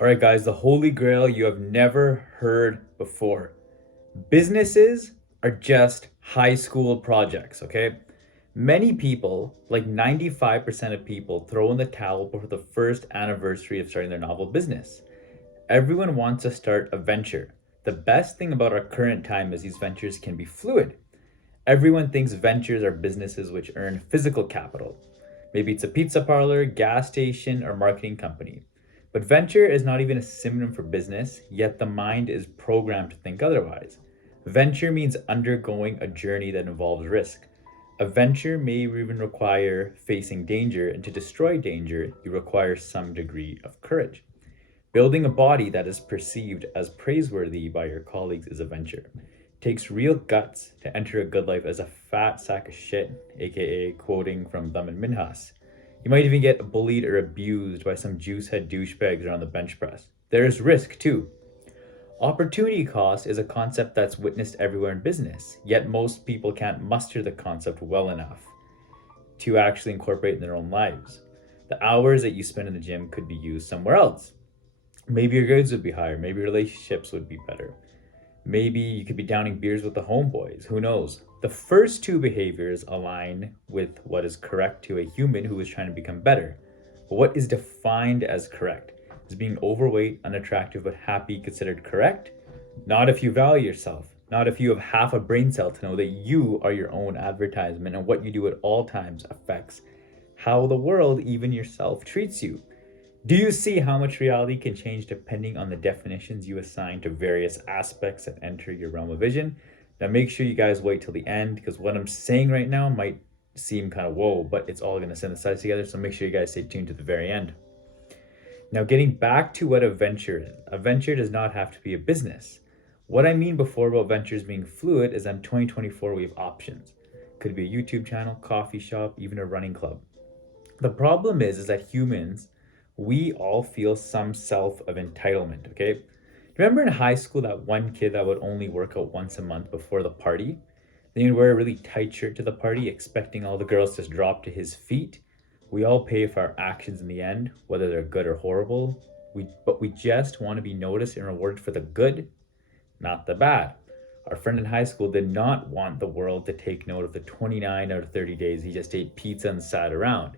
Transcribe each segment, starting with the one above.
All right, guys, the holy grail you have never heard before. Businesses are just high school projects, okay? Many people, like 95% of people, throw in the towel before the first anniversary of starting their novel business. Everyone wants to start a venture. The best thing about our current time is these ventures can be fluid. Everyone thinks ventures are businesses which earn physical capital. Maybe it's a pizza parlor, gas station, or marketing company. But venture is not even a synonym for business, yet the mind is programmed to think otherwise. Venture means undergoing a journey that involves risk. A venture may even require facing danger, and to destroy danger, you require some degree of courage. Building a body that is perceived as praiseworthy by your colleagues is a venture. It takes real guts to enter a good life as a fat sack of shit, aka quoting from Thum and Minhas. You might even get bullied or abused by some juicehead douchebags around the bench press. There is risk too. Opportunity cost is a concept that's witnessed everywhere in business, yet most people can't muster the concept well enough to actually incorporate in their own lives. The hours that you spend in the gym could be used somewhere else. Maybe your grades would be higher. Maybe relationships would be better. Maybe you could be downing beers with the homeboys. Who knows? The first two behaviors align with what is correct to a human who is trying to become better. But what is defined as correct? Is being overweight, unattractive, but happy considered correct? Not if you value yourself. Not if you have half a brain cell to know that you are your own advertisement and what you do at all times affects how the world, even yourself, treats you. Do you see how much reality can change depending on the definitions you assign to various aspects that enter your realm of vision? Now, make sure you guys wait till the end because what I'm saying right now might seem kind of whoa, but it's all going to synthesize together. So make sure you guys stay tuned to the very end. Now, getting back to what a venture does not have to be a business. What I mean before about ventures being fluid is in 2024 we have options. Could be a YouTube channel, coffee shop, even a running club. The problem is that humans, we all feel some self of entitlement, okay? Remember in high school that one kid that would only work out once a month before the party? Then he'd wear a really tight shirt to the party, expecting all the girls to just drop to his feet. We all pay for our actions in the end, whether they're good or horrible. But we just want to be noticed and rewarded for the good, not the bad. Our friend in high school did not want the world to take note of the 29 out of 30 days he just ate pizza and sat around.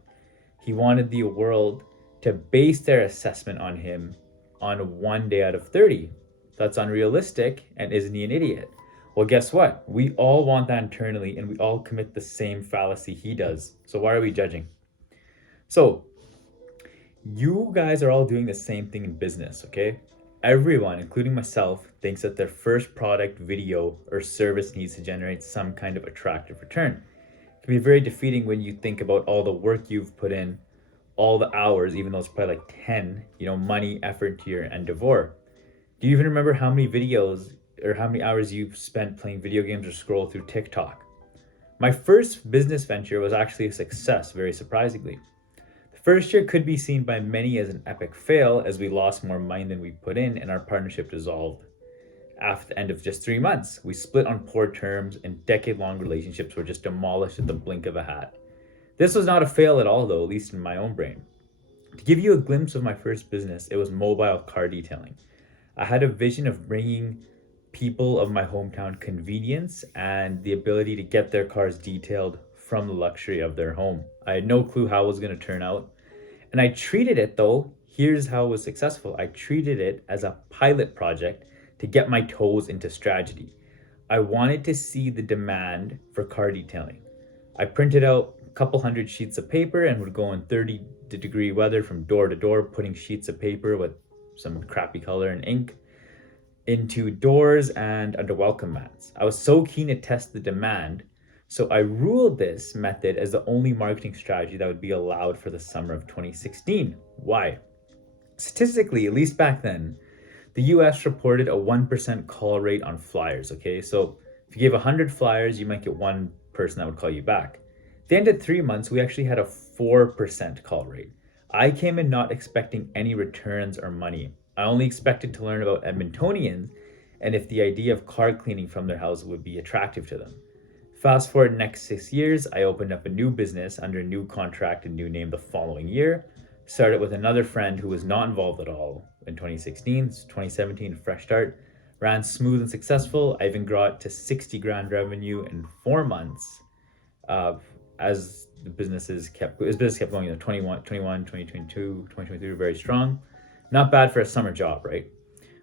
He wanted the world to base their assessment on him on 1 day out of 30. That's unrealistic, and isn't he an idiot? Well, guess what? We all want that internally, and we all commit the same fallacy he does. So why are we judging? So, you guys are all doing the same thing in business, okay? Everyone, including myself, thinks that their first product, video, or service needs to generate some kind of attractive return. It can be very defeating when you think about all the work you've put in, all the hours, even though it's probably like 10, money, effort to your endeavor. Do you even remember how many videos or how many hours you've spent playing video games or scroll through TikTok? My first business venture was actually a success, very surprisingly. The first year could be seen by many as an epic fail as we lost more money than we put in and our partnership dissolved. After the end of just 3 months, we split on poor terms and decade-long relationships were just demolished at the blink of a hat. This was not a fail at all though, at least in my own brain. To give you a glimpse of my first business, it was mobile car detailing. I had a vision of bringing people of my hometown convenience and the ability to get their cars detailed from the luxury of their home. I had no clue how it was going to turn out. And I treated it though, here's how it was successful. I treated it as a pilot project to get my toes into strategy. I wanted to see the demand for car detailing. I printed out a couple hundred sheets of paper and would go in 30-degree weather from door to door, putting sheets of paper with some crappy color and ink into doors and under welcome mats. I was so keen to test the demand, so I ruled this method as the only marketing strategy that would be allowed for the summer of 2016. Why? Statistically, at least back then, the US reported a 1% call rate on flyers, okay? So if you gave 100 flyers, you might get one person that would call you back. At the end of 3 months, we actually had a 4% call rate. I came in not expecting any returns or money. I only expected to learn about Edmontonians and if the idea of car cleaning from their house would be attractive to them. Fast forward next 6 years, I opened up a new business under a new contract and new name the following year. Started with another friend who was not involved at all in 2016. 2017, fresh start. Ran smooth and successful. I even got to 60 grand revenue in 4 months, uh, as the business kept going, 21, 2022, 2023, very strong. Not bad for a summer job, right?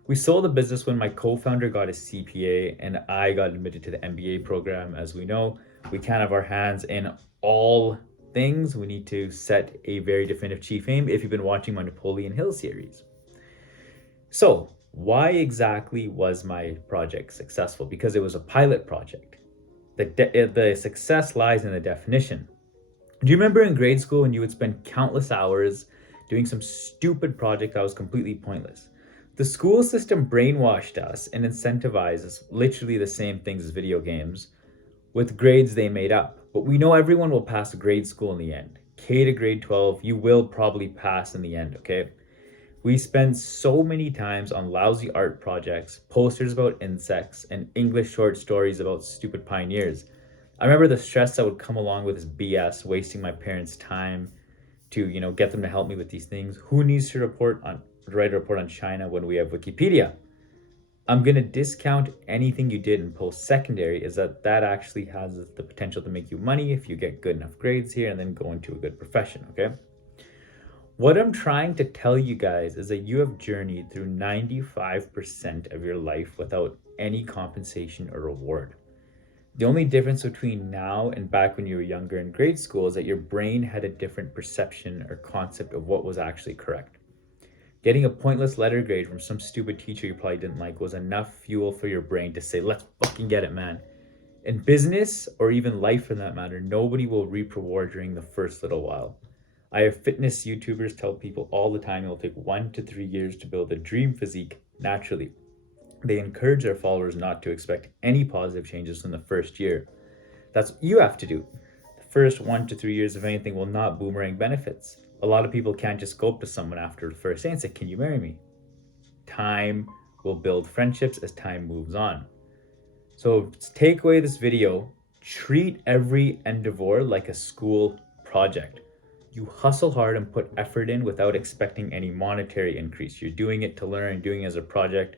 We sold the business when my co-founder got his CPA and I got admitted to the MBA program. As we know, we can't have our hands in all things. We need to set a very definitive chief aim if you've been watching my Napoleon Hill series. So, why exactly was my project successful? Because it was a pilot project. The success lies in the definition. Do you remember in grade school when you would spend countless hours doing some stupid project that was completely pointless? The school system brainwashed us and incentivized us literally the same things as video games with grades they made up. But we know everyone will pass grade school in the end. K to grade 12, you will probably pass in the end, okay? We spend so many times on lousy art projects, posters about insects, and English short stories about stupid pioneers. I remember the stress that would come along with this BS, wasting my parents' time to, get them to help me with these things. Who needs to write a report on China when we have Wikipedia? I'm gonna discount anything you did in post-secondary, is that actually has the potential to make you money if you get good enough grades here and then go into a good profession, okay? What I'm trying to tell you guys is that you have journeyed through 95% of your life without any compensation or reward. The only difference between now and back when you were younger in grade school is that your brain had a different perception or concept of what was actually correct. Getting a pointless letter grade from some stupid teacher you probably didn't like was enough fuel for your brain to say, let's fucking get it, man. In business, or even life for that matter, nobody will reap reward during the first little while. I have fitness YouTubers tell people all the time it will take 1 to 3 years to build a dream physique naturally. They encourage their followers not to expect any positive changes in the first year. That's what you have to do. The first 1 to 3 years of anything will not boomerang benefits. A lot of people can't just go up to someone after the first day and say, can you marry me? Time will build friendships as time moves on. So take away this video, treat every endeavor like a school project. You hustle hard and put effort in without expecting any monetary increase. You're doing it to learn, doing it as a project.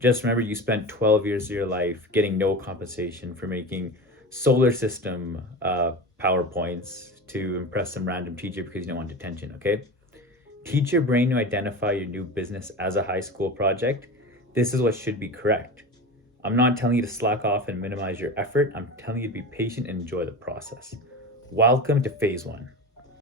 Just remember, you spent 12 years of your life getting no compensation for making solar system PowerPoints to impress some random teacher because you don't want attention, okay? Teach your brain to identify your new business as a high school project. This is what should be correct. I'm not telling you to slack off and minimize your effort. I'm telling you to be patient and enjoy the process. Welcome to phase 1.